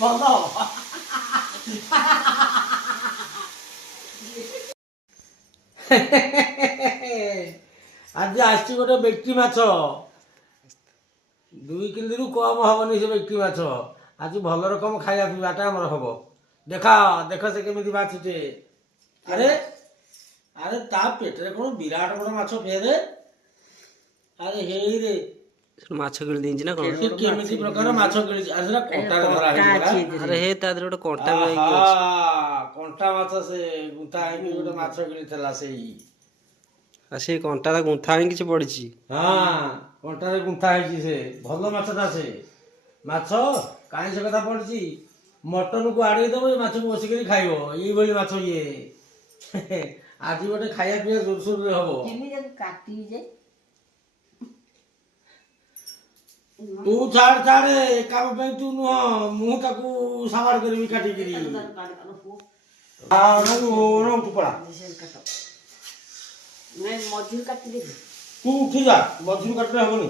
ଭଲ ଆଜି ଆସିଛି ଗୋଟେ ବ୍ୟକ୍ତି ମାଛ 2 କିଲୋରୁ କମ ହବନି ସେ ବ୍ୟକ୍ତି ମାଛ ଆଜି ଭଲ ରକମ ଖାଇବା ପିଇବାଟା ଆମର ହବ ଦେଖ ଦେଖ ସେ କେମିତି ବାଛୁଛେ ଆରେ ଆରେ ତା ପେଟରେ କଣ ବିରାଟ ବଡ ମାଛ ଫେରେ ଆରେ ହେଇରେ ମାଛ କିଣି ଦେଇଛି ନା କଣ ସେ କେମିତି ପ୍ରକାର ମାଛ କିଣିଛି ଆରେ ସେଟା କଣ୍ଟାରେ ଧରା ହେଇଛି ଆରେ ହେ ତା ଦେହରେ ଗୋଟେ କଣ୍ଟା ବି ହେଇକି ଅଛି। କଣ୍ଟା ମାଛ ସେ ଗୁନ୍ଥା ହେଇକି ଗୋଟେ ମାଛ କିଣିଥିଲା ସେଇ ଆଉ ସେଇ କଣ୍ଟାରେ ଗୁନ୍ଥା ହେଇକି କିଛି ପଡିଛି। ହଁ କଣ୍ଟାରେ ଗୁନ୍ଥା ହେଇଛି ସେ ଭଲ ମାଛଟା ସେ ମାଛ କାହିଁ ସେ କଥା ପଡିଛି ମଟନକୁ ଆଡ଼େଇ ଦେବ ଏ ମାଛକୁ ବସିକରି ଖାଇବ ଏଇଭଳି ମାଛ ଇଏ ଆଜି ଗୋଟେ ଖାଇବା ପିଇବା ଜୋରସୋରରେ ହବ ତୁ ଛାଡ ଛାଡ କାମ ପାଇଁ ତୁ ନୁହଁ ମୁଁ ତାକୁ ସାବାଡ କରିବି କାଟିକିରି ମଝିରୁ କାଟିଦେବି ତୁ ଉଠି ଯା ମଝିରୁ କାଟିଲେ ହବନି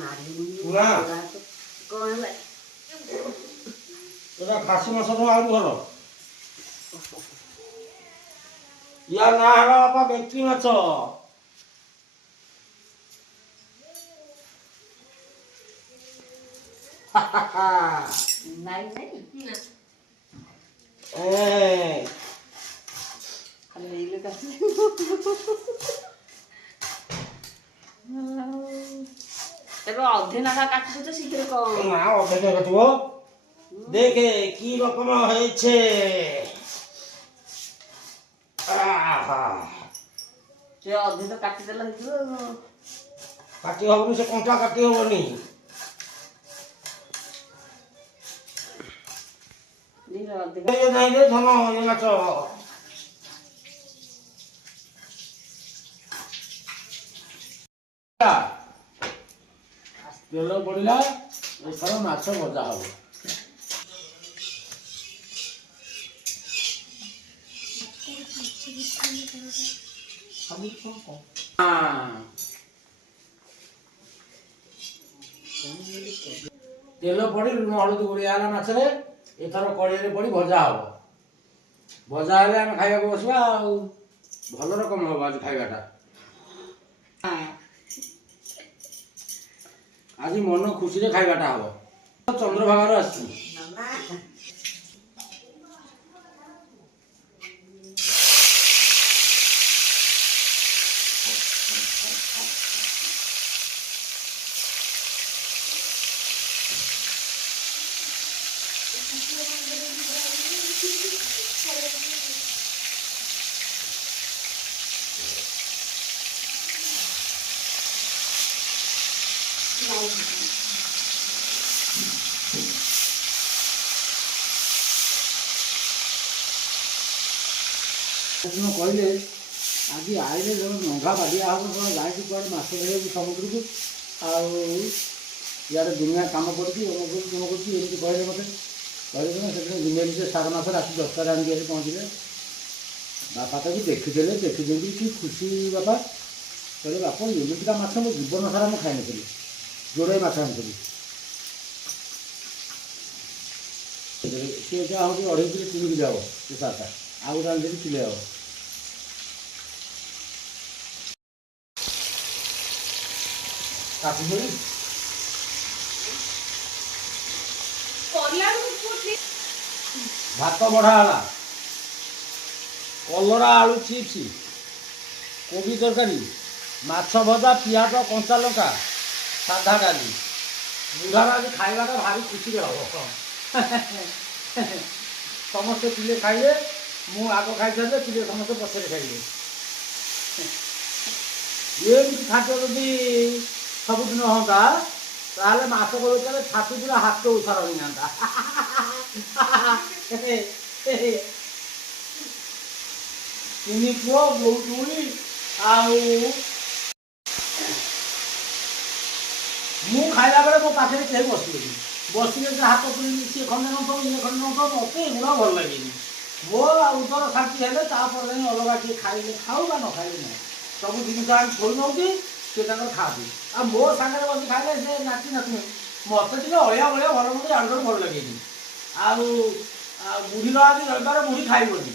ନା କଣ ହେଲା ଏଟା ଖାସି ମାଛ ଠୁ ଆହୁରି ଭଲ ୟା ନାଁ ହେଲା ବାପା ବ୍ୟକ୍ତି ମାଛ ନାଇଁ ନାଇଁ ଖାଲି କାଟିଲେ ତେବେ ଅଧେ ନାଖା କାଟିଦଉଛ ଶୀଘ୍ର କଣ না অপেক্ষা করব দেখে কি রকম হয়েছে ସେ ଅଧେ ତ କାଟିଦେଲା ହେଇଯିବ কাটি হবনি সে কঞ্চা কাটি হবনি ଅଧେ এই নাই রে ধন এই মাছ তেল পড়িলা এথর মাছ ভজা হব তেল পড়ি লুণ হলুদ গুড়িয়া হলা মাছরে এথর কড়াইরে পড়ি ভজা হব ভজা হলে আমি খাইବାକୁ বসবা ଆଉ ଭଲ রকম হব আজ খাইবাটা আজ মন খুশিরে খাইবাটা হব চন্দ্রভাগার আসছি କହିଲେ ଆଜି ଆଇଲେ ଜଣେ ନଙ୍ଗା ବାଡ଼ିଆ ହବ କଣ ଯାଇକି କୁଆଡ଼େ ମାଛ ଧରିବାକୁ ସମୁଦ୍ରକୁ ଆଉ ଇଆଡ଼େ ଦୁନିଆ କାମ ପଡ଼ିଛି ଅମକ କରୁଛି ଏମିତି କହିଲେ ମୋତେ କହିଲେ ନା ସେଦିନ ଦିନେ ସେ ସାର ମାସ ରାତି 10ଟାରେ ଆଣିକି ଆସି ପହଞ୍ଚିଲେ ବାପା ତାକୁ ଦେଖିଦେଲେ ଦେଖିଦେଲି କି ଖୁସି ବାପା କହିଲେ ବାପା ଏମିତିକା ମାଛ ମୋ ଜୀବନ ସାରା ମୁଁ ଖାଇନଥିଲି ଯୋଡ଼େ ମାଛ ଆଣିଥିଲି ସିଏ ଯାହା ହେଉଛି 2.5 କିଲୋ 3 କିଲୋ ହେବ ସେ ସାରଟା ଆଉ ଗୋଟେ ଆଣିଥିଲି କିଲେ ହେବ କାଟିଦେବି ଭାତ ବଢ଼ା ହେଲା କଲରା ଆଳୁ ଚିପ୍ସ କୋବି ତରକାରୀ ମାଛ ଭଜା ପିଆଜ କଞ୍ଚା ଲଙ୍କା ସାଧା ଡାଲି ବୁଢ଼ାର ଆଜି ଖାଇବାଟା ଭାରି ଖୁସିରେ ହବ ସମସ୍ତେ ପିଲେ ଖାଇବେ ମୁଁ ଆଗ ଖାଇସାରିଲେ ପିଲେ ସମସ୍ତେ ପଛରେ ଖାଇବେ ଏମିତି ଖାଦ୍ୟ ଯଦି ସବୁଦିନ ହୁଅନ୍ତା ତାହେଲେ ମାସକ ଭିତରେ ଛାତି ପୁରା ହାତ ଉଷାର ହୋଇଯାଆନ୍ତା ତିନି ପୁଅ ବୋଉ ଟୁଳି ଆଉ ମୁଁ ଖାଇଲା ବେଳେ ମୋ ପାଖରେ କେହି ବସିବେନି ବସିଲେ ଯେ ହାତ ପୁଣି ସିଏ ଖଣ୍ଡେ ନଥିବ ଇଏ ଖଣ୍ଡେ ନଥିବ ମୋତେ ଏଗୁଡ଼ା ଭଲ ଲାଗେନି ମୋ ଉଦର ଶାନ୍ତି ହେଲେ ତାପରେ ଯାଇ ଅଲଗା କିଏ ଖାଇଲେ ଖାଉ ବା ନ ଖାଇଲେ ନାହିଁ ସବୁ ଜିନିଷ ଆଣି ଥୋଇ ନେଉଛି ସେ ତାଙ୍କର ଖାଆନ୍ତି ଆଉ ମୋ ସାଙ୍ଗରେ ବସି ଖାଇଲେ ସେ ନାଚି ନାଚୁନି ମତେ ଟିକେ ଅଳିଆ ଭଳିଆ ଭଲ ମତେ ଜାଣିಕೊಂಡು ଭଲ ଲାଗେନି। ଆଉ ବୁଢ଼ୀ ନ ଆଜି ରବିବାର ବୁଢ଼ୀ ଖାଇବନି।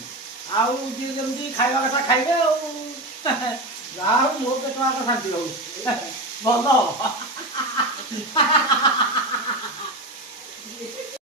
ଆଉ ଯିଏ ଯେମିତି ଖାଇବା କଥା ଖାଇବେ ଆଉ ଯାହା ହଉ ମୋ ପେଟ ଆଗ ଶାନ୍ତି ରହୁଛି ଭଲ।